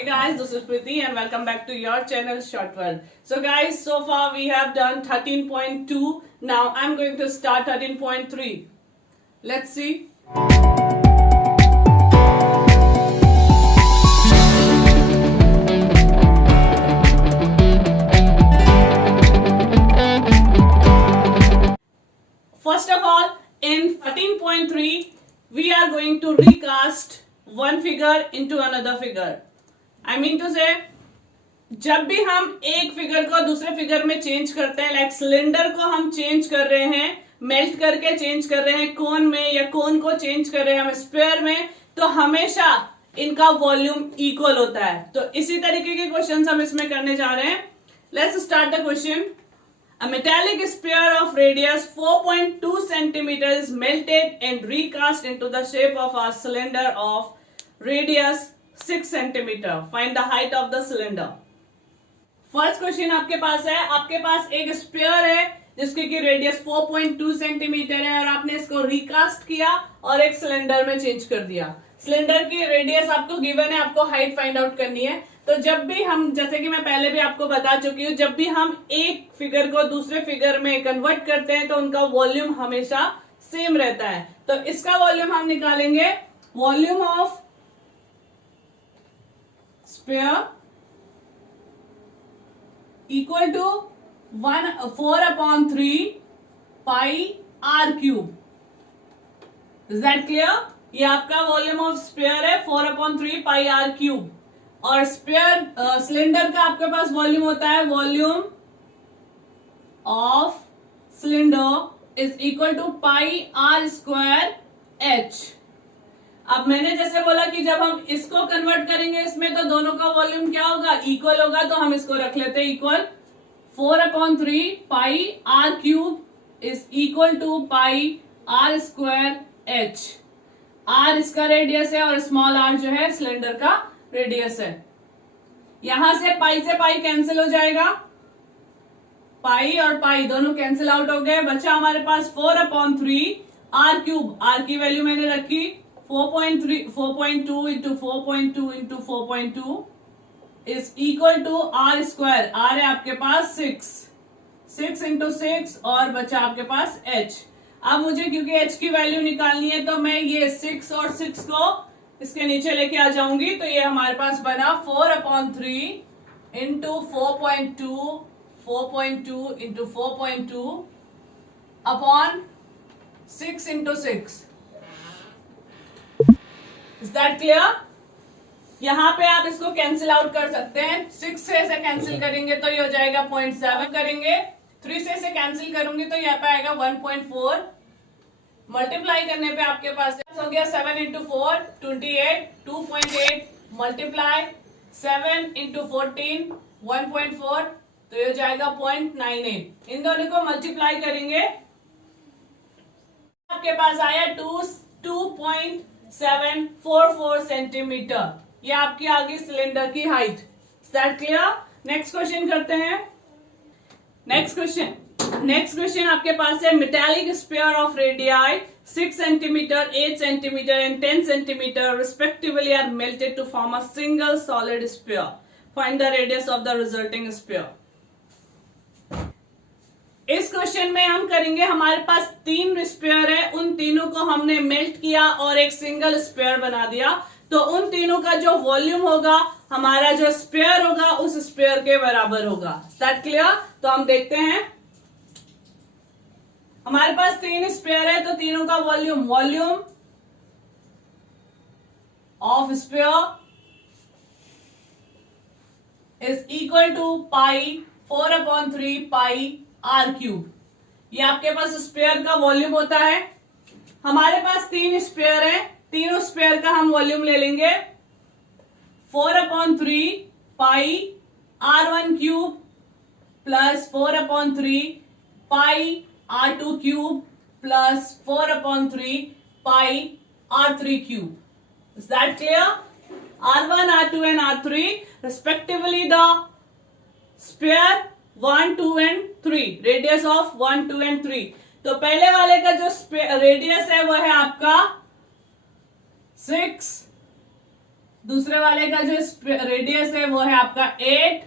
Hey guys, this is Priti and welcome back to your channel Short World. So guys, so far we have done 13.2. Now I'm going to start 13.3. Let's see. First of all, in 13.3, we are going to recast one figure into another figure. I mean to say, जब भी हम एक figure को दूसरे figure में change करते हैं, like cylinder को हम चेंज कर रहे हैं, मेल्ट करके चेंज कर रहे हैं कोन में, या कोन को चेंज कर रहे हैं हम स्फीयर में, तो हमेशा इनका वॉल्यूम इक्वल होता है. तो इसी तरीके के क्वेश्चंस हम इसमें करने जा रहे हैं. Let's start the question. A metallic sphere of radius 4.2 cm is melted and recast into the shape of a cylinder of radius 6 cm. Find the height of the cylinder. First question आपके पास है, आपके पास एक sphere है जिसकी की radius 4.2 centimetre है और आपने इसको रिकास्ट किया और एक सिलेंडर में चेंज कर दिया. सिलेंडर की रेडियस आपको गिवन है, आपको हाइट फाइंड आउट करनी है. तो जब भी हम, जैसे कि मैं पहले भी आपको बता चुकी हूँ, जब भी हम एक फिगर को दूसरे फिगर में कन्वर्ट करते हैं तो उनका वॉल्यूम हमेशा सेम रहता है. तो इसका वॉल्यूम हम निकालेंगे, volume of sphere equal to 4/3 pi r cube. Is that clear? ये आपका वॉल्यूम ऑफ स्फीयर है 4/3 पाई आर क्यूब. और स्फीयर सिलेंडर का आपके पास वॉल्यूम होता है, volume of cylinder is equal to pi r square h. अब मैंने जैसे बोला कि जब हम इसको कन्वर्ट करेंगे इसमें तो दोनों का वॉल्यूम क्या होगा, इक्वल होगा. तो हम इसको रख लेते हैं equal. 4/3 pi r cube is equal to pi r square h. R इसका रेडियस है और स्मॉल आर जो है सिलेंडर का रेडियस है. यहां से पाई कैंसिल हो जाएगा, पाई और पाई दोनों कैंसिल आउट हो गए. बचा हमारे पास 4/3 आर क्यूब. आर की वैल्यू मैंने रखी 4.2 into 4.2 into 4.2 is equal to r square. R है आपके पास 6 इंटू 6 और बचा आपके पास एच. अब मुझे क्योंकि एच की वैल्यू निकालनी है तो मैं ये 6 और 6 को इसके नीचे लेके आ जाऊंगी. तो ये हमारे पास बना 4/3 into 4.2 into 4.2 upon 6 into 6. Is that clear? यहां पे आप इसको कैंसिल आउट कर सकते हैं. 6 से कैंसिल करेंगे तो ये हो जाएगा 0.7 करेंगे. 3 से कैंसिल करूंगी तो यहाँ पे आएगा 1.4. मल्टीप्लाई करने पे आपके पास हो गया 7 इंटू 4 28. 2.8 मल्टीप्लाई 7 इंटू 14 1.4 तो ये हो जाएगा 0.98. इन दोनों को मल्टीप्लाई करेंगे आपके पास आया 2.744 सेंटीमीटर. ये आपकी आ गई सिलेंडर की height. Is that clear? Next question करते हैं. नेक्स्ट क्वेश्चन आपके पास है, metallic sphere of radii 6 centimetre, 8 centimetre and 10 centimetre respectively are melted to form a single solid sphere. Find the radius of the resulting sphere. इस question में हम करेंगे, हमारे पास 3 स्फीयर है, उन तीनों को हमने मेल्ट किया और एक सिंगल स्फीयर बना दिया. तो उन तीनों का जो वॉल्यूम होगा, हमारा जो स्फीयर होगा उस स्फीयर के बराबर होगा. Is that clear? तो हम देखते हैं, हमारे पास 3 स्फीयर है तो तीनों का volume of sphere is equal to pi 4/3 pi r cube. ये आपके पास स्फीयर का वॉल्यूम होता है. हमारे पास 3 स्फीयर है, तीनों स्फीयर का हम वॉल्यूम ले लेंगे 4/3 पाई r1 cube plus 4/3 pi r2 cube plus 4/3 pi r3 cube. Is that clear? r1, r2 and r3 respectively the sphere 1, 2 and 3, radius of 1, 2 and 3. तो पहले वाले का जो रेडियस है वो है आपका 6, दूसरे वाले का जो रेडियस है वो है आपका 8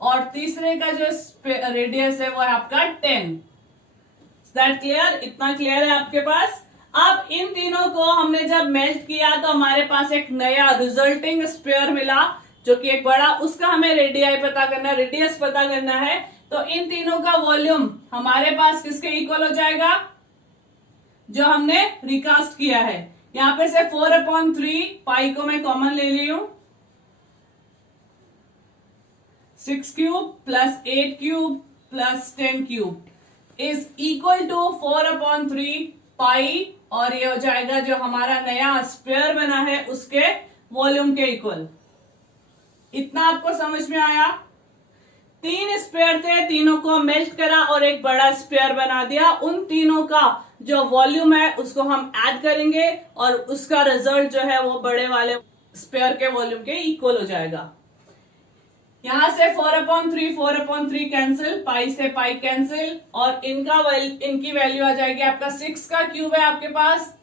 और तीसरे का जो रेडियस है वो है आपका 10। That clear? इतना क्लियर है आपके पास? अब इन तीनों को हमने जब मेल्ट किया तो हमारे पास एक नया रिजल्टिंग स्फीयर मिला जो कि एक बड़ा, उसका हमें रेडियाई पता करना, रेडियस पता करना है। तो इन तीनों का वॉल्यूम हमारे पास किसके इक्वल हो जाएगा? जो हमने रिकास्ट किया है। यहां पे से 4/3 पाई को मैं कॉमन ले ली हूं, 6 cube plus 8 cube plus 10 cube is equal to 4/3 pi, और ये हो जाएगा जो हमारा नया स्फीयर बना है उसके वॉल्यूम के इक्वल। इतना आपको समझ में आया? 3 स्फीयर थे, तीनों को मेल्ट करा और एक बड़ा स्फीयर बना दिया। उन तीनों का जो वॉल्यूम है उसको हम ऐड करेंगे और उसका रिजल्ट जो है वो बड़े वाले स्फीयर के वॉल्यूम के इक्वल हो जाएगा। यहां से 4/3 कैंसिल, पाई से पाई कैंसिल, और इनकी वैल्यू आ जाएगी आपका 6 का क्यूब है आपके पास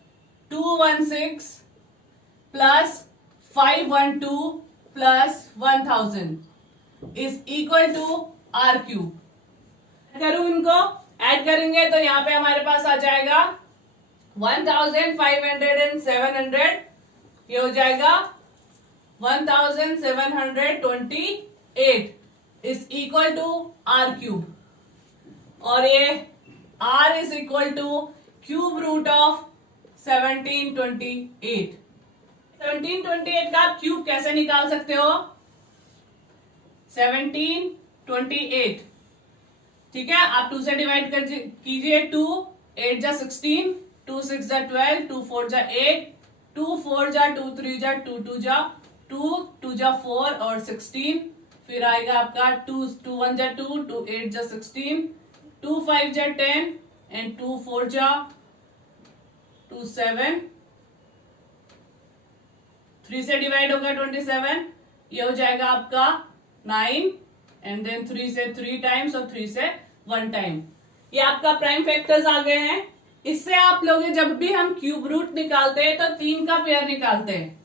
216 plus 512 plus 1000 is equal to r cube. करूं इनको, ऐड करेंगे तो यहां पे हमारे पास आ जाएगा 1500 एंड 700, ये हो जाएगा 1728 is equal to r cube, और ये r is equal to cube root of 1728। 1728 का आप क्यूब कैसे निकाल सकते हो? 1728, ठीक है, आप 2 से डिवाइड कर कीजिए, 2 8 जा 16, 2 6 जा 12, 2 4 जा 8, 2 4 जा 2 3 जा 2 2 जा 2 2 जा 4 और 16, फिर आएगा आपका 2 1 जा 2, 2 8 जा 16, 2 5 जा 10 एंड 2 4 जा 2 7, 3 से डिवाइड होगा 27, ये हो जाएगा आपका 9 एंड देन 3 से 3 टाइम्स और 3 से 1 टाइम। ये आपका प्राइम फैक्टर्स आ गए हैं। इससे आप लोग जब भी हम क्यूब रूट निकालते हैं तो 3 का पेयर निकालते हैं,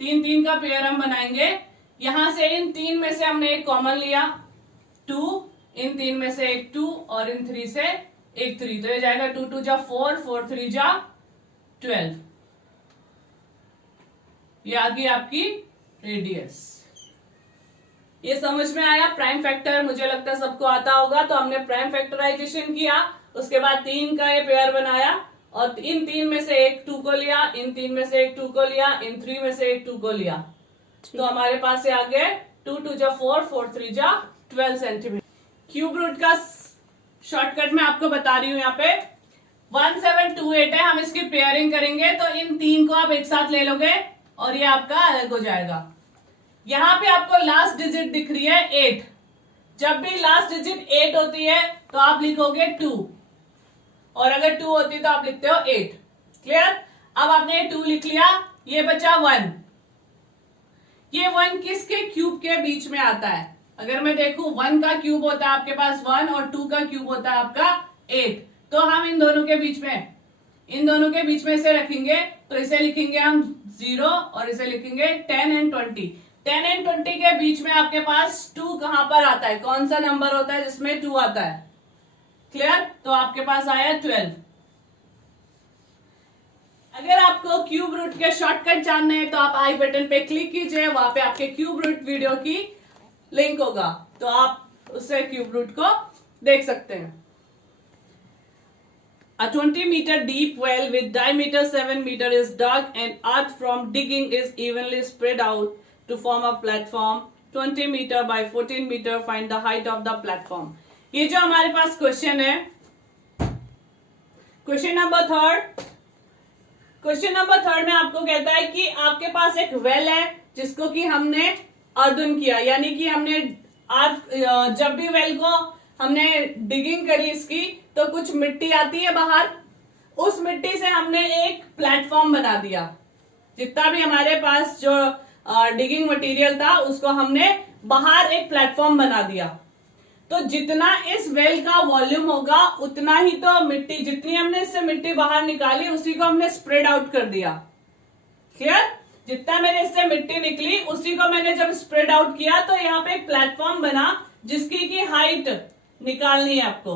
3 का पेयर हम बनाएंगे। यहां से इन 3 में से हमने एक कॉमन लिया 2, इन 3 में से एक 2 और इन 3 से एक 3, तो ये जाएगा 2 2 जा 4, 4 3 जा 12, ये आ गई आपकी रेडियस। ये समझ में आया? प्राइम फैक्टर मुझे लगता है सबको आता होगा। तो हमने प्राइम फैक्टराइजेशन किया, उसके बाद 3 का ये पेयर बनाया और इन 3 में से एक 2 को लिया, इन 3 में से एक 2 को लिया, इन 3 में से एक 2 को लिया, तो हमारे पास से आ गए 2 2 जा 4, 4 3 जा 12 सेंटीमीटर। क्यूब रूट का शॉर्टकट मैं आपको बता रही हूं, यहाँ पे 1728 है, हम इसकी पेयरिंग करेंगे तो इन 3 को आप एक साथ ले लोगे और ये आपका अलग हो जाएगा। यहां पे आपको लास्ट डिजिट दिख रही है 8, जब भी लास्ट डिजिट 8 होती है तो आप लिखोगे 2, और अगर 2 होती है तो आप लिखते हो 8। क्लियर? अब आपने 2 लिख लिया, ये बचा 1। ये 1 किसके क्यूब के बीच में आता है? अगर मैं देखूं 1 का क्यूब होता है आपके पास 1 और 2 का क्यूब होता है आपका 8, तो हम इन दोनों के बीच में इसे रखेंगे, तो इसे लिखेंगे हम 0 और इसे लिखेंगे 10 एंड 20। 10 एंड 20 के बीच में आपके पास 2 कहां पर आता है? कौन सा नंबर होता है जिसमें 2 आता है? क्लियर? तो आपके पास आया 12। अगर आपको क्यूब रूट के शॉर्टकट जानने हैं तो आप आई बटन पे क्लिक कीजिए, वहां पे आपके क्यूब रूट वीडियो की लिंक होगा, तो आप उससे क्यूब रूट को देख सकते हैं। A 20 meter deep well with diameter 7 meter is dug and earth from digging is evenly spread out to form a platform 20 meter by 14 meter. Find the height of the platform. ये जो हमारे पास question है, question number 3 में आपको कहता है कि आपके पास एक वेल है जिसको कि हमने अर्दन किया, यानी कि हमने जब भी वेल को हमने डिगिंग करी इसकी तो कुछ मिट्टी आती है बाहर, उस मिट्टी से हमने एक प्लेटफॉर्म बना दिया। जितना भी हमारे पास जो डिगिंग मटेरियल था उसको हमने बाहर एक प्लेटफॉर्म बना दिया। तो जितना इस वेल का वॉल्यूम होगा उतना ही तो मिट्टी, जितनी हमने इससे मिट्टी बाहर निकाली उसी को हमने स्प्रेड आउट कर दिया। क्लियर? जितना मेरे इससे मिट्टी निकली उसी को मैंने जब स्प्रेड आउट किया तो यहाँ पे एक प्लेटफॉर्म बना जिसकी की हाइट निकालनी है आपको।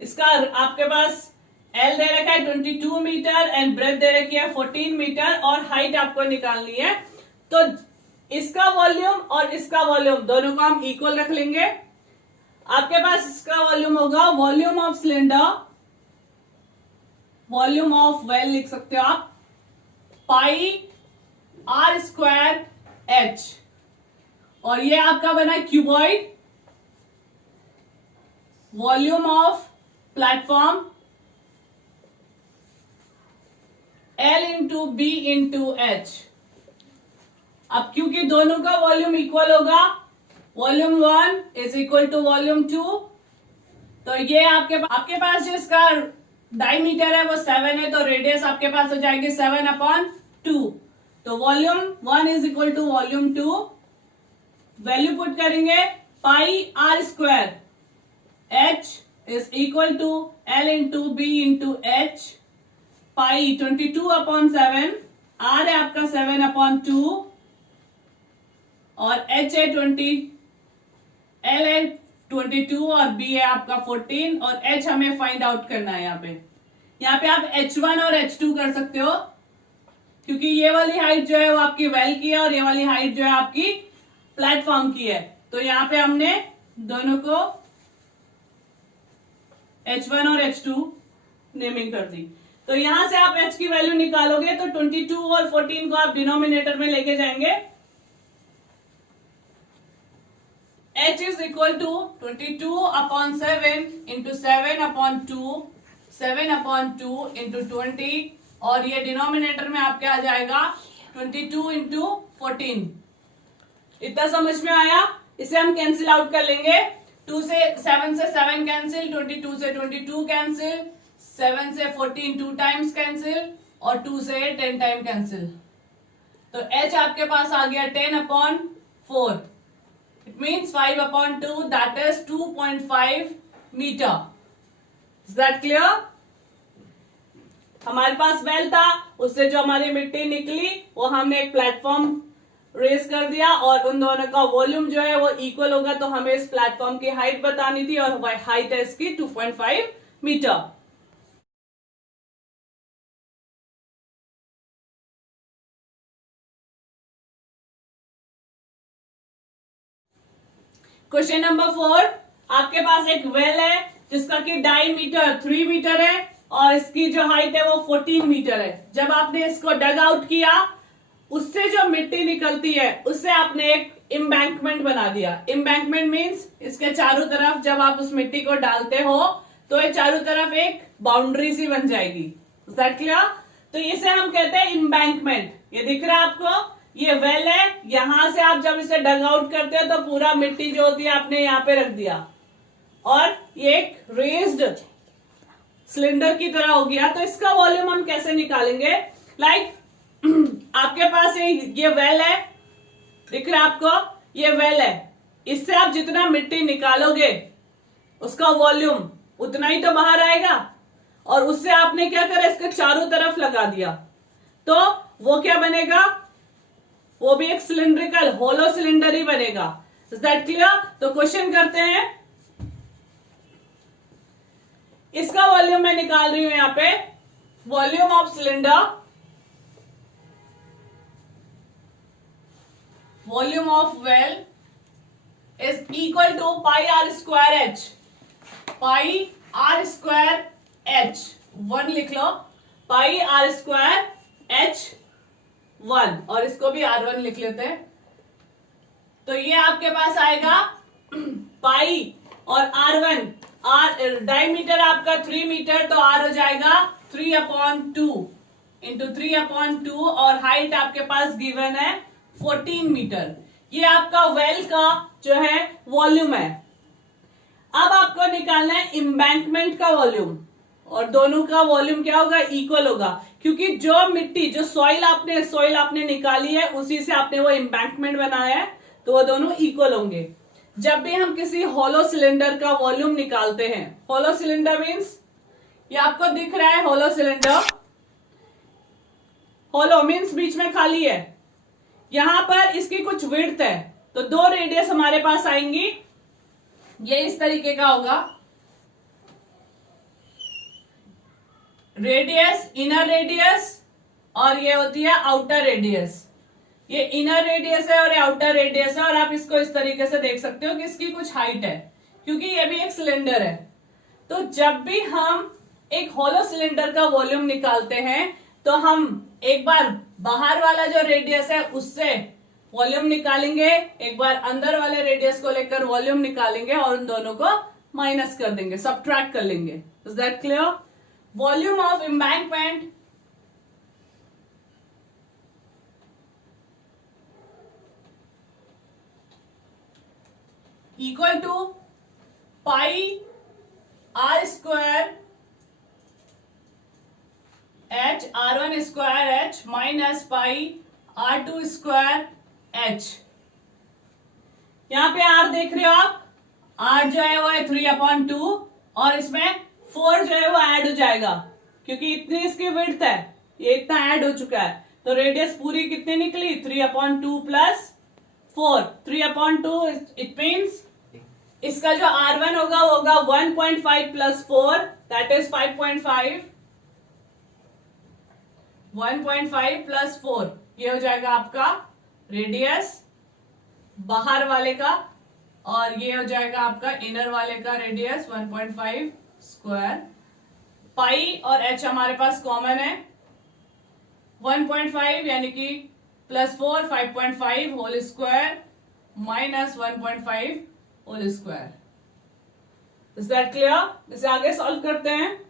इसका आपके पास एल दे रखा है 22 मीटर एंड ब्रेथ दे रखी है 14 मीटर और हाइट आपको निकालनी है। तो इसका वॉल्यूम और इसका वॉल्यूम दोनों को हम इक्वल रख लेंगे। आपके पास इसका वॉल्यूम होगा volume of cylinder, volume of well लिख सकते हो आप, पाई आर स्क्वायर एच, और ये आपका बना cuboid, volume of platform L into b into h. अब क्योंकि दोनों का वॉल्यूम इक्वल होगा, volume 1 is equal to volume 2, तो ये आपके पास जो इसका डायमीटर है वो 7 है, तो रेडियस आपके पास हो जाएगी 7/2। तो volume 1 is equal to volume 2, value put करेंगे pi r square h is equal to l into b into h, pi 22/7, r है आपका 7/2 और एच है 20, एल है 22 और बी है आपका 14 और एच हमें फाइंड आउट करना है। यहाँ पे आप H1 और H2 कर सकते हो क्योंकि ये वाली हाइट जो है वो आपकी वेल की है और ये वाली हाइट जो है आपकी प्लेटफॉर्म की है। तो यहाँ पे हमने दोनों को H1 और H2 नेमिंग कर दी। तो यहां से आप H की वैल्यू निकालोगे तो 22 और 14 को आप डिनोमिनेटर में लेके जाएंगे। H is equal to 22/7 into 7/2, 7/2 into 20 और ये डिनोमिनेटर में आपके आ जाएगा 22 इंटू 14। इतना समझ में आया? इसे हम कैंसिल आउट कर लेंगे। 7 से 7 कैंसिल, 22 से 22 कैंसिल, 7 से 14 2 टाइम्स कैंसिल और 2 से 10 टाइम कैंसिल। तो H आपके पास आ गया 10/4। It means 5/2 that is 2.5 metre. Is that clear? हमारे पास वेल था, उससे जो हमारी मिट्टी निकली वो हमने एक प्लेटफॉर्म रेस कर दिया और उन दोनों का वॉल्यूम जो है वो इक्वल होगा। तो हमें इस प्लेटफॉर्म की हाइट बतानी थी और हाइट है इसकी 2.5 मीटर। क्वेश्चन नंबर 4, आपके पास एक वेल है जिसका कि डायमीटर 3 मीटर है और इसकी जो हाइट है वो 14 मीटर है। जब आपने इसको डग आउट किया उससे जो मिट्टी निकलती है उससे आपने एक एम्बैंकमेंट बना दिया। एम्बैंकमेंट मींस इसके चारों तरफ जब आप उस मिट्टी को डालते हो तो ये चारों तरफ एक बाउंड्री सी बन जाएगी। Is that clear? तो इसे हम कहते हैं एम्बैंकमेंट। ये दिख रहा है आपको? ये वेल है, यहां से आप जब इसे डग आउट करते हो तो पूरा मिट्टी जो होती है आपने यहाँ पे रख दिया और ये एक रेज्ड सिलेंडर की तरह हो गया। तो इसका वॉल्यूम हम कैसे निकालेंगे? लाइक आपके पास ये वेल है, दिख रहा है आपको? ये वेल है, इससे आप जितना मिट्टी निकालोगे उसका वॉल्यूम उतना ही तो बाहर आएगा और उससे आपने क्या करा, इसके चारों तरफ लगा दिया तो वो क्या बनेगा? वो भी एक सिलिंड्रिकल होलो सिलेंडर ही बनेगा। Is that clear? तो क्वेश्चन करते हैं। इसका वॉल्यूम मैं निकाल रही हूं यहां पे, volume of cylinder, volume of well is equal to pi r square h. Pi r square h 1 लिख लो, पाई आर स्क्वायर एच 1 और इसको भी R1 लिख लेते हैं। तो ये आपके पास आएगा पाई और R1, डायमीटर आपका 3 मीटर तो R हो जाएगा 3/2 इंटू 3/2 और हाइट आपके पास गिवन है 14 मीटर। ये आपका वेल का जो है वॉल्यूम है। अब आपको निकालना है एम्बैंकमेंट का वॉल्यूम और दोनों का वॉल्यूम क्या होगा? इक्वल होगा, क्योंकि जो मिट्टी जो सॉइल आपने निकाली है उसी से आपने वो एम्बैंकमेंट बनाया है तो वो दोनों इक्वल होंगे। जब भी हम किसी होलो सिलेंडर का वॉल्यूम निकालते हैं, होलो सिलेंडर मींस ये आपको दिख रहा है होलो सिलेंडर, होलो मींस बीच में खाली है, यहां पर इसकी कुछ विड्थ है, तो 2 रेडियस हमारे पास आएंगी। ये इस तरीके का होगा, रेडियस, इनर रेडियस, और ये होती है आउटर रेडियस। ये इनर रेडियस है और ये आउटर रेडियस है, और आप इसको इस तरीके से देख सकते हो कि इसकी कुछ हाइट है, क्योंकि ये भी एक सिलेंडर है। तो जब भी हम एक होलो सिलेंडर का वॉल्यूम निकालते हैं तो हम एक बार बाहर वाला जो रेडियस है उससे वॉल्यूम निकालेंगे, एक बार अंदर वाले रेडियस को लेकर वॉल्यूम निकालेंगे और उन दोनों को माइनस कर देंगे, सबट्रैक्ट कर लेंगे। Is that clear? Volume of embankment equal to pi r square h, R1 square h minus pi R2 square h. यहां पे R देख रहे हो आप, R जो है वो है 3/2 और इसमें 4 जो है वो ऐड हो जाएगा, क्योंकि इतनी इसकी विड्थ है, ये इतना ऐड हो चुका है। तो रेडियस पूरी कितनी निकली? 3/2 प्लस 4, 3/2 इट मीन्स इसका जो R1 होगा वो होगा 1.5 प्लस 4 दैट इज 5.5, 1.5 प्लस 4 ये हो जाएगा आपका रेडियस बाहर वाले का, और ये हो जाएगा आपका इनर वाले का रेडियस 1.5 स्क्वायर। पाई और एच हमारे पास कॉमन है, 1.5 यानी कि plus 4 5.5 whole square minus 1.5 whole square. Is that clear? इसे आगे सॉल्व करते हैं।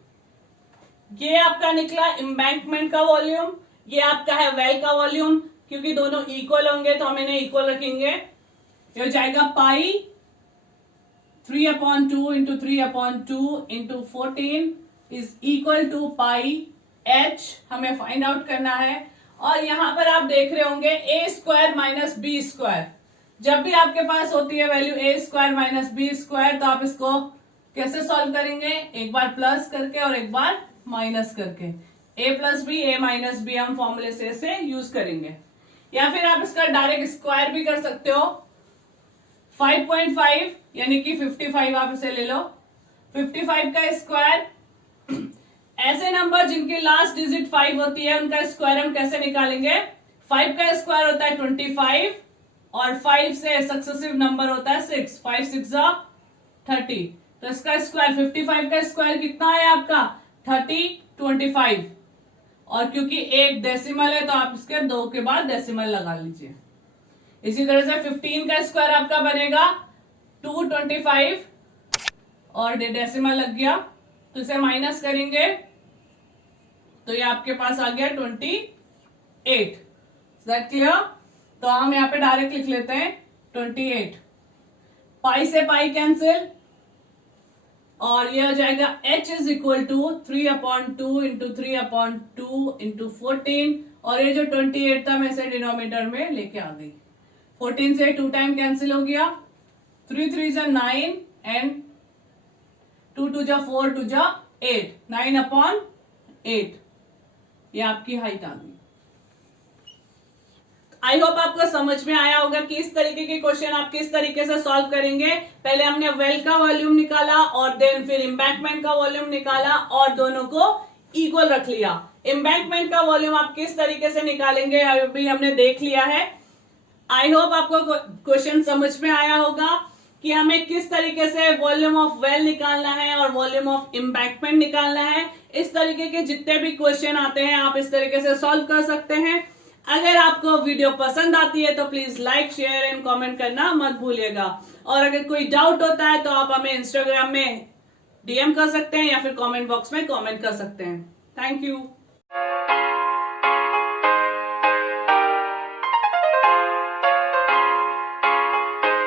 ये आपका निकला एम्बैंकमेंट का वॉल्यूम, ये आपका है वेल का वॉल्यूम, क्योंकि दोनों इक्वल होंगे तो हम इन्हें इक्वल रखेंगे। ये हो जाएगा pi 3/2 into 3/2 into 14 is equal to pi h, हमें फाइंड आउट करना है। और यहां पर आप देख रहे होंगे a square minus b square, जब भी आपके पास होती है value a square minus b square तो आप इसको कैसे सॉल्व करेंगे? एक बार प्लस करके और एक बार माइनस करके। a plus b, a minus b हम फॉर्मूले से यूज करेंगे, या फिर आप इसका डायरेक्ट स्क्वायर भी कर सकते हो। 5.5 यानी कि 55 आप इसे ले लो, 55 का स्क्वायर। ऐसे नंबर जिनकी लास्ट डिजिट 5 होती है उनका स्क्वायर हम कैसे निकालेंगे? 5 का स्क्वायर होता है 25 और 5 से सक्सेसिव नंबर होता है 6, 5 6 30, तो इसका स्क्वायर 55 का स्क्वायर कितना है आपका? 30 25, और क्योंकि एक डेसिमल है तो आप इसके 2 के बाद डेसिमल लगा लीजिए। इसी तरह से 15 का स्क्वायर आपका बनेगा 225 और डेसिमल लग गया, तो इसे माइनस करेंगे तो ये आपके पास आ गया 28। That clear? तो हम यहाँ पे डायरेक्ट लिख लेते हैं 28। पाई से पाई कैंसिल और ये हो जाएगा h is equal to 3/2 into 3/2 into 14, और ये जो 28 था मैं इसे डिनोमिनेटर में लेके आ गई। 14 से 2 टाइम कैंसिल हो गया, 3 3 जा 9 एंड 2 2 जा 4 2 जा 8, 9/8 ये आपकी हाइट आ गई। आई होप आपको समझ में आया होगा कि इस तरीके के क्वेश्चन आप किस तरीके से सॉल्व करेंगे। पहले हमने वेल का वॉल्यूम निकाला और देन फिर एम्बैंकमेंट का वॉल्यूम निकाला और दोनों को इक्वल रख लिया। एम्बैंकमेंट का वॉल्यूम आप किस तरीके से निकालेंगे अभी हमने देख लिया है। आई होप आपको क्वेश्चन समझ में आया होगा कि हमें किस तरीके से वॉल्यूम ऑफ वेल निकालना है और वॉल्यूम ऑफ एम्बैंकमेंट निकालना है। इस तरीके के जितने भी क्वेश्चन आते हैं आप इस तरीके से सॉल्व कर सकते हैं। अगर आपको वीडियो पसंद आती है तो please like share and comment करना मत भूलिएगा, और अगर कोई डाउट होता है तो आप हमें इंस्टाग्राम में डीएम कर सकते हैं या फिर कमेंट बॉक्स में कमेंट कर सकते हैं। Thank you.